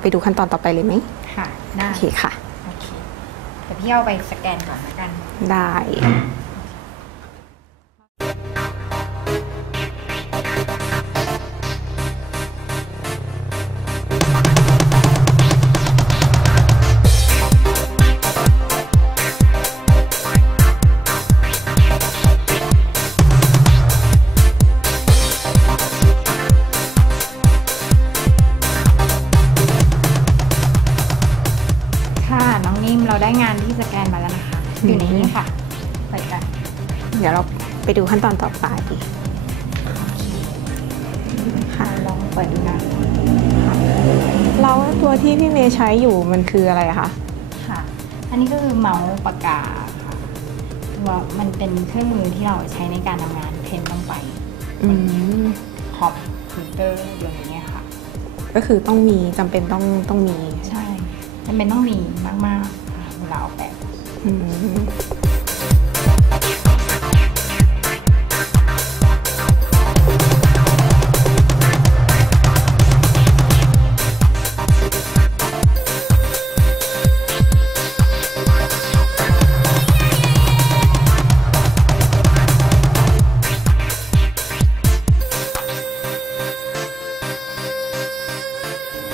เคเดี๋ยวเราไปดูขั้นตอนต่อไปเลยไหมค่ะ ได้โอเคค่ะ โอเคเดี๋ยวพี่เอาไปสแกนก่อนละกัน ได้ เราได้งานที่สแกนมาแล้วนะคะ อยู่ในนี้ค่ะเปิดกันเดี๋ยวเราไปดูขั้นตอนต่อไปค่ะลองเปิดดูนะแล้วตัวที่พี่เมย์ใช้อยู่มันคืออะไรอะคะค่ะ อันนี้ก็คือเมาส์ปากกาค่ะว่ามันเป็นเครื่องมือที่เราใช้ในการทำงานเพ้นลงไปอืมคอมพิวเตอร์เดี๋ยวนี้ค่ะ ก็คือต้องมีจำเป็นต้องต้องมีใช่จำเป็นต้องมีมาก ๆค่ะเวลาออกแบบอืม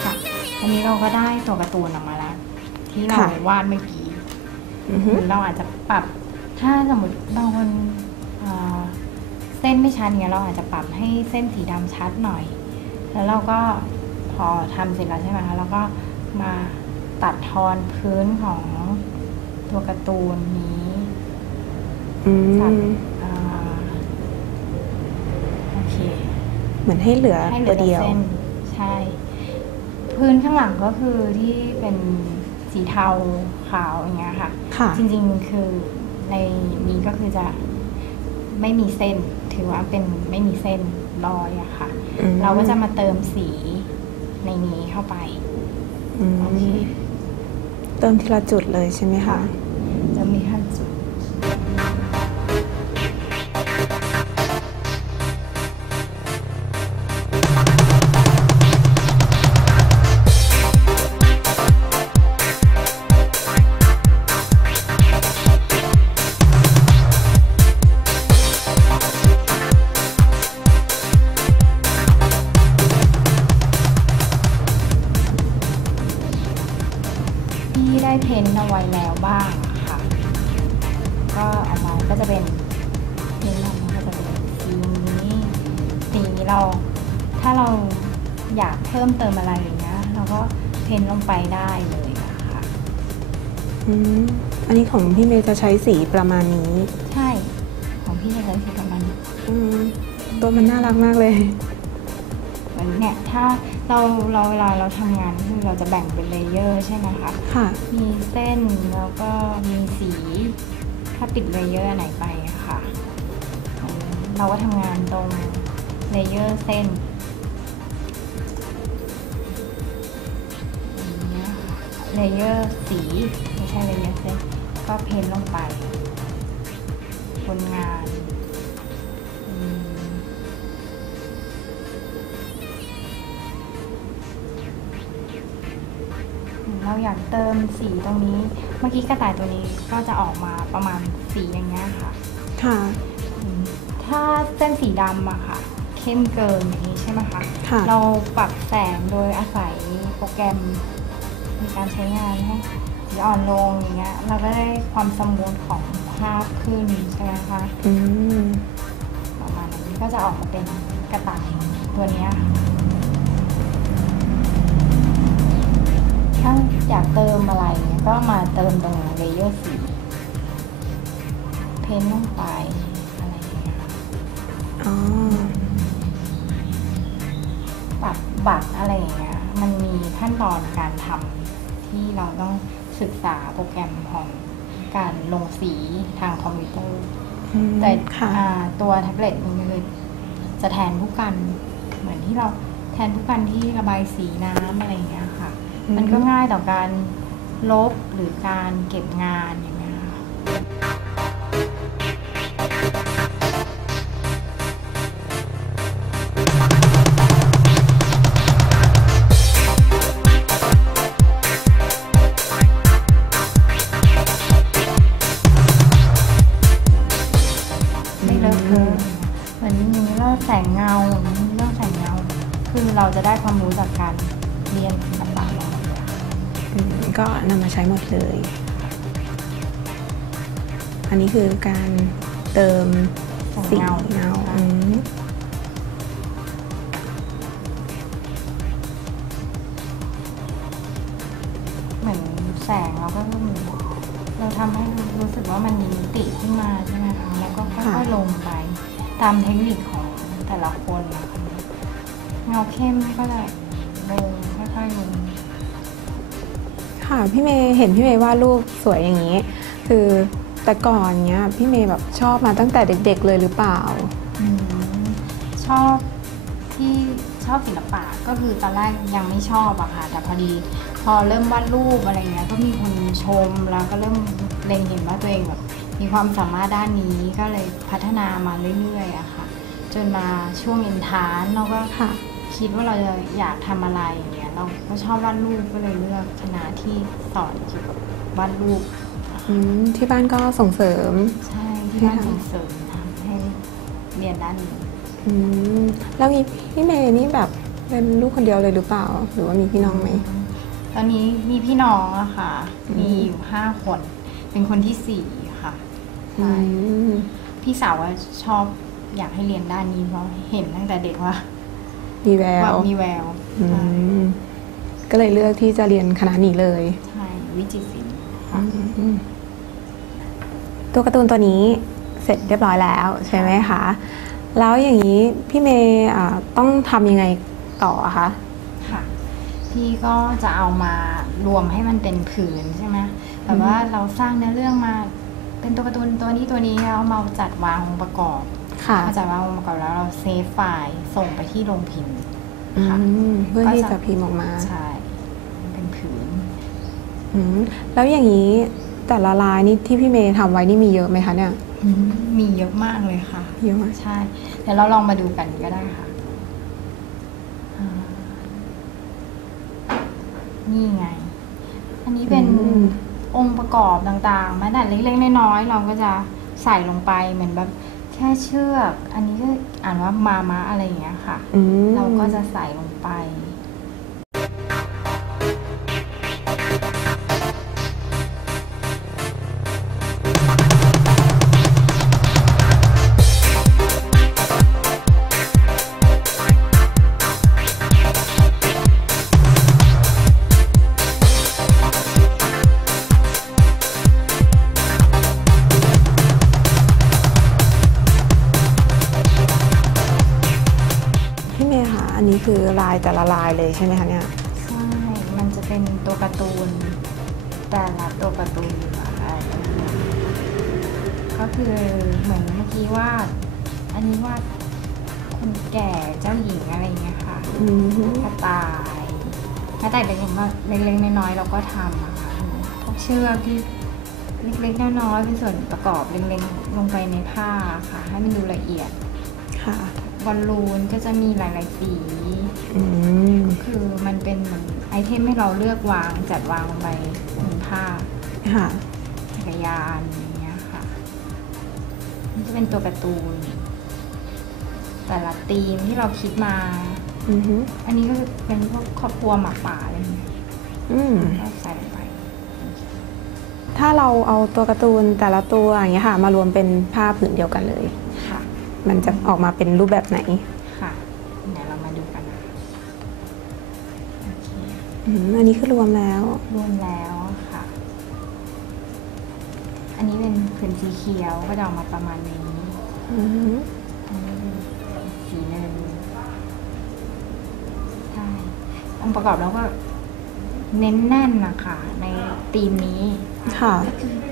ค่ะอันนี้เราก็ได้ตัวการ์ตูนออกมาแล้ว ที่เราวาดเมื่อกี้ อือฮึหรือเราอาจจะปรับถ้าสมมติบางคนเอ่อเส้นไม่ชัดเนี้ยเราอาจจะปรับให้เส้นสีดำชัดหน่อย แล้วเราก็พอทำเสร็จแล้วใช่ไหมคะเราก็มาตัดทอนพื้นของตัวการ์ตูนนี้ อืตัดมอ่าโอเค เหมือนให้เหลือให้เหลืตัอวแต่เดียว เส้นใช่ พื้นข้างหลังก็คือที่เป็นสีเทาขาวอย่างเงี้ยค่ะ ค่ะจริงๆคือในนี้ก็คือจะไม่มีเส้น ถือว่าเป็นไม่มีเส้นรอยอะค่ะอืมเราก็จะมาเติมสีในนี้เข้าไปอืมโอเคเติมทีละจุดเลยใช่ไหมคะจะ ที่ได้เพ้นท์เอาไว้แล้วบ้างค่ะ ก็ออกมาก็จะเป็นเพ้นท์ออกมาก็จะเป็นสีนี้สีนี้เราถ้าเราอยากเพิ่มเติมอะไรอย่างเงี้ยเราก็เพ้นท์ลงไปได้เลยนะคะอืมอันนี้ของพี่เมย์จะใช้สีประมาณนี้ ใช่ ของพี่จะใช้สีประมาณนี้อืมตัวมันน่ารักมากเลยเห มือนเนี่ยถ้าเราเราเวลาเราทำงานคือเราจะแบ่งเป็นเลเยอร์ใช่ไหมคะค่ะ มีเส้นแล้วก็มีสี ถ้าปิดเลเยอร์ไหนไปอะค่ะอืมเราก็ทำงานตรงเลเยอร์เส้นอย่างเงี้ยค่ะเลเยอร์สีไม่ใช่เลเยอร์เส้นก็เพ้นท์ลงไปบนงาน เราอยากเติมสีตรงนี้ เมื่อกี้กระต่ายตัวนี้ก็จะออกมาประมาณสีอย่างเงี้ยค่ะ ค่ะอืมถ้าเส้นสีดำอะค่ะ เข้มเกินอย่างนี้ใช่ไหมคะค่ะ เราปรับแสงโดยอาศัยโปรแกรมในการใช้งานให้สีอ่อนลงอย่างเงี้ยเราก็ได้ความสมูทของภาพขึ้นใช่ไหมคะอืมประมาณนี้ก็จะออกมาเป็นกระต่ายตัวเนี้ย ถ้าอยากเติมอะไรเนี่ยก็มาเติมตรงเลเยอร์สีเพ้นท์ลงไปอะไรอย่างเงี้ยค่ะอ๋อปรับบัตรอะไรอย่างเงี้ยมันมีขั้นตอนการทำที่เราต้องศึกษาโปรแกรมของการลงสีทางคอมพิวเตอร์อืมแต่ค่ะอ่าตัวแท็บเล็ตมันคือจะแทนผู้กัน เหมือนที่เราแทนผู้กันที่ระบายสีน้ำอะไรอย่างเงี้ยค่ะอื มันก็ง่ายต่อการลบหรือการเก็บงานอย่างเงี้ยไม่เลอะเทอะเหมือนมีเรื่แสงเงาเหมือนมีเรื่องแสงเงา คือเราจะได้ความรู้จากการ ก็นำมาใช้หมดเลย อันนี้คือการเติมแสงสีเงาเงาใช่อืมเหมือนแสงเราก็คือเราทำให้รู้สึกว่ามันมีมิติขึ้นมาใช่ไหมคะ แล้วก็ค่อยๆลงไป ตามเทคนิคของแต่ละคนนะคะเงาเข้มก็จะลงค่อยๆลง ค่ะพี่เมย์เห็นพี่เมย์วาดรูปสวยอย่างนี้ คือแต่ก่อนเนี้ยพี่เมย์แบบชอบมาตั้งแต่เด็ก ๆเลยหรือเปล่าอมชอบที่ชอบศิลปะก็คือตอนแรกยังไม่ชอบอะค่ะแต่พอดี พอเริ่มวาดรูปอะไรเงี้ยก็มีคนชมแล้วก็เริ่มเล็งเห็นว่าตัวเองแบบมีความสามารถด้านนี้ก็เลยพัฒนามาเรื่อยๆอะค่ะ จนมาช่วงเอ็นทานเราก็ค่ะ คิดว่าเราจะอยากทำอะไรอย่างเงี้ย เราก็ชอบวาดรูปก็เลยเลือกคณะที่สอนเกี่ยวกับวาดรูปอืมที่บ้านก็ส่งเสริม ใช่ที่บ้านส่งเสริมทำให้เรียนด้านนี้อืมแล้วมีพี่เมย์นี่แบบเป็นลูกคนเดียวเลยหรือเปล่า หรือว่ามีพี่น้องไหมตอนนี้มีพี่น้องอะค่ะอืมมีอยู่ห้าคน เป็นคนที่สี่ค่ะอืใช่มพี่สาวว่าชอบอยากให้เรียนด้านนี้เพราะเห็นตั้งแต่เด็กว่า มีแวว่าวมีแววอืใช่ม ก็เลยเลือกที่จะเรียนคณะนี้เลยใช่วิจิตรศิลป์ค่ะอืมตัวการ์ตูนตัวนี้เสร็จเรียบร้อยแล้วใช่ไหมคะแล้วอย่างนี้พี่เมย์อ่าต้องทำยังไงต่ออะคะค่ะพี่ก็จะเอามารวมให้มันเป็นผืนใช่ไหมแต่ว่าเราสร้างเนื้อเรื่องมาเป็นตัวการ์ตูนตัวนี้ตัวนี้แล้วมาจัดวางองค์ประกอบค่ะพอจัดวางองค์ประกอบแล้วเราเซฟไฟล์ส่งไปที่โรงพิมพ์อืค่ะมเพื่อที่ก็จะจะพิมพ์ออกมาใช่เป็นผืนอืม แล้วอย่างนี้แต่ละลายนี่ที่พี่เมย์ทำไว้นี่มีเยอะไหมคะเนี่ยมีเยอะมากเลยค่ะ เยอะมากใช่เดี๋ยวเราลองมาดูกันก็ได้ค่ะอ่านี่ไง อันนี้เป็นอืมองค์ประกอบต่างๆแม้แต่เล็กๆน้อยๆเราก็จะใส่ลงไปเหมือนแบบแค่เชือก อันนี้ก็อ่านว่ามามะอะไรอย่างเงี้ยค่ะอืมเราก็จะใส่ลงไป นนี้คือลายแต่ละลายเลยใช่ไหมคะเนี่ย ใช่ มันจะเป็นตัวการ์ตูน แต่ละตัวการ์ตูนอะไรก็คือเหมือนเมื่อกี้วาด อันนี้วาดคนแก่เจ้าหญิงอะไรอย่างเงี้ยค่ะอืม กระต่ายกระต่ายเล็กๆเล็กๆน้อยๆเราก็ทำอะค่ะพวกเชือกที่เล็กๆน้อยๆเป็นส่วนประกอบเล็กๆลงไปในผ้าค่ะ ให้มันดูละเอียด ค่ะบ อลลูนก็จะมีหลาย ๆ สี อืม คือมันเป็นเหมือนไอเทมให้เราเลือกวางจัดวางลงไปบนผ้าค่ะ จักรยานอย่างเงี้ยค่ะนี่จะเป็นตัวการ์ตูน แต่ละธีมที่เราคิดมา อือฮึอันนี้ก็คือเป็นพวกครอบครัวหมาป่าอะไรอย่างเงี้ยอืม ก็ใส่ลงไป ถ้าเราเอาตัวการ์ตูนแต่ละตัวอย่างเงี้ยค่ะ มารวมเป็นผ้าผืนเดียวกันเลยค่ะ มันจะออกมาเป็นรูปแบบไหนค่ะเดี๋ยวเรามาดูกันนะโอเคอืมอันนี้คือรวมแล้ว รวมแล้วค่ะ อันนี้เป็นผืนสีเขียวก็จะออกมาประมาณนี้อือฮึอันนี้เป็นสีหนึ่งใช่องค์ประกอบแล้วก็เน้นแน่นนะคะในธีมนี้ค่ะ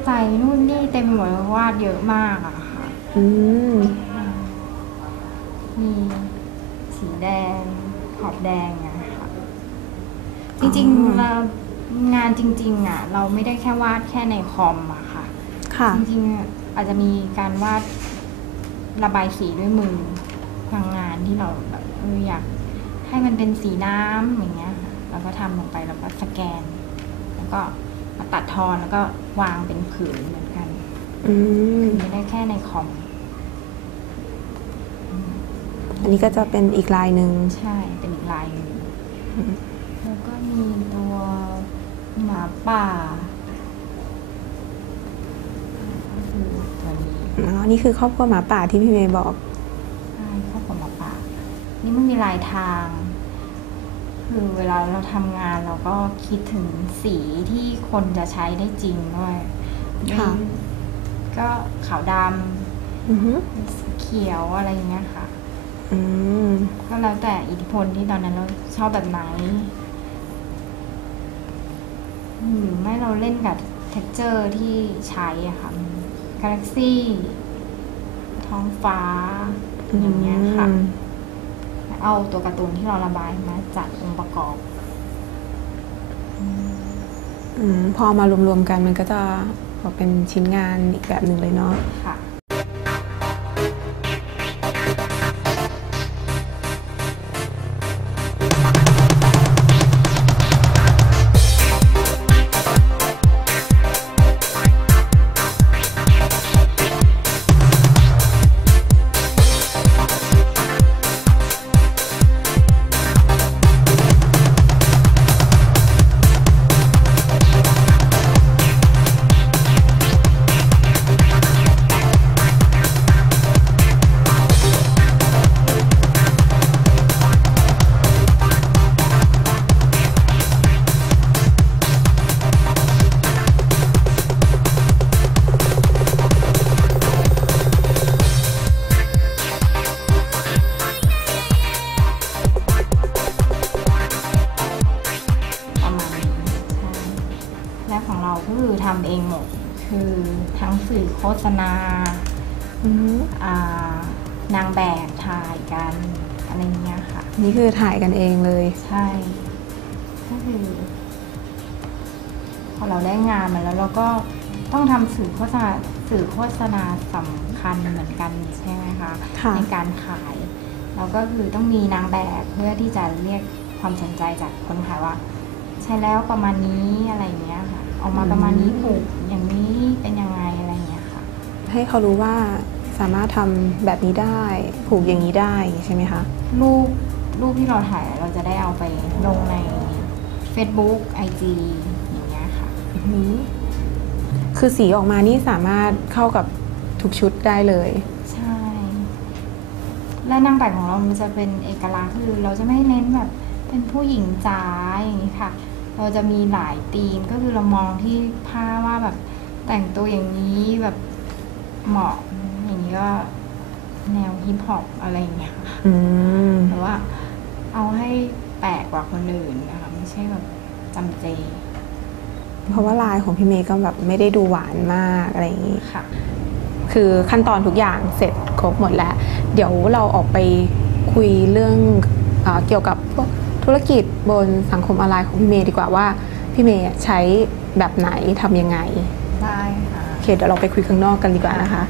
ใส่นู่นนี่เต็มไปหมดเลยวาดเยอะมากอะค่ะ อืม มีสีแดงขอบแดงอะค่ะจริงๆเรางานจริงๆอะเราไม่ได้แค่วาดแค่ในคอมอะค่ะ ค่ะ จริงๆอะอาจจะมีการวาดระบายสีด้วยมือบางงานที่เราแบบเอออยากให้มันเป็นสีน้ำอย่างเงี้ยค่ะเราก็ทำลงไปแล้วก็สแกน แล้วก็มาตัดทอนแล้วก็วางเป็นผืนเหมือนกันอืม ไม่ได้แค่ในคอม อันนี้ก็จะเป็นอีกลายหนึ่งใช่เป็นอีกลายหนึ่งแล้วก็มีตัวหมาป่าก็คือตัวนี้อ๋อนี่คือครอบครัวหมาป่าที่พี่เมย์บอกใช่ข้าวผลหมาป่า นี่มันมีลายทาง คือเวลาเราทำงานเราก็คิดถึงสีที่คนจะใช้ได้จริงด้วยค่ะไม่ก็ขาวดอือฮึำสีเขียวอะไรอย่างเงี้ยค่ะ อืมก็แล้วแต่อิทธิพลที่ตอนนั้นเราชอบแบบไหนหรือไม่เราเล่นกับ t e x t อร์ที่ใช้อะค่ะกาแล็กซี่ท้องฟ้า อย่างเงี้ยค่ะ เอาตัวการ์ตูนที่เราระบายมาจัดองค์ประกอบอืมพอมารวมๆกันมันก็จะออกเป็นชิ้นงานอีกแบบหนึ่งเลยเนาะค่ะประ ษณาอือฮึอ่านางแบบถ่ายกันอะไรเงี้ยค่ะ นี่คือถ่ายกันเองเลย ใช่ก็คือพอเราได้งานมาแล้วเราก็ต้องทำสื่อโฆษณาสื่อโฆษณาสำคัญเหมือนกันใช่ไหมคะค่ะ ในการขาย เราก็คือต้องมีนางแบบเพื่อที่จะเรียกความสนใจจากคนขายว่า ใช่แล้วประมาณนี้อะไรอย่างเงี้ยค่ะ ออกมาประมาณนี้ผูกอย่างนี้เป็นยังไงอะไร ให้เขารู้ว่าสามารถทำแบบนี้ได้ ผูกอย่างนี้ได้ใช่ไหมคะรูปรูปที่เราถ่ายเราจะได้เอาไปลงใน Facebook IG อย่างเงี้ยค่ะอือฮึคือสีออกมานี่สามารถเข้ากับทุกชุดได้เลย ใช่ และนางแบบของเรามันจะเป็นเอกลักษณ์คือเราจะไม่เน้นแบบเป็นผู้หญิงจ๋าอย่างนี้ค่ะ เราจะมีหลายธีมก็คือเรามองที่ผ้าว่าแบบแต่งตัวอย่างนี้แบบ เหมาะอย่างนี้ก็แนวฮิปฮอปอะไรอย่างเงี้ยค่ะอืมแต่ว่าเอาให้แปลกกว่าคนอื่นนะคะไม่ใช่แบบจำเจ เพราะว่าลายของพี่เมย์ก็แบบไม่ได้ดูหวานมากอะไรอย่างนี้ค่ะ คือขั้นตอนทุกอย่างเสร็จครบหมดแล้ว เดี๋ยวเราออกไปคุยเรื่องเออเกี่ยวกับพวกธุรกิจบนสังคมออนไลน์ของพี่เมย์ดีกว่าว่าพี่เมย์ใช้แบบไหนทำยังไง ได้ค่ะโอ เคเดี๋ยวเราไปคุยข้างนอกกันดีกว่านะคะ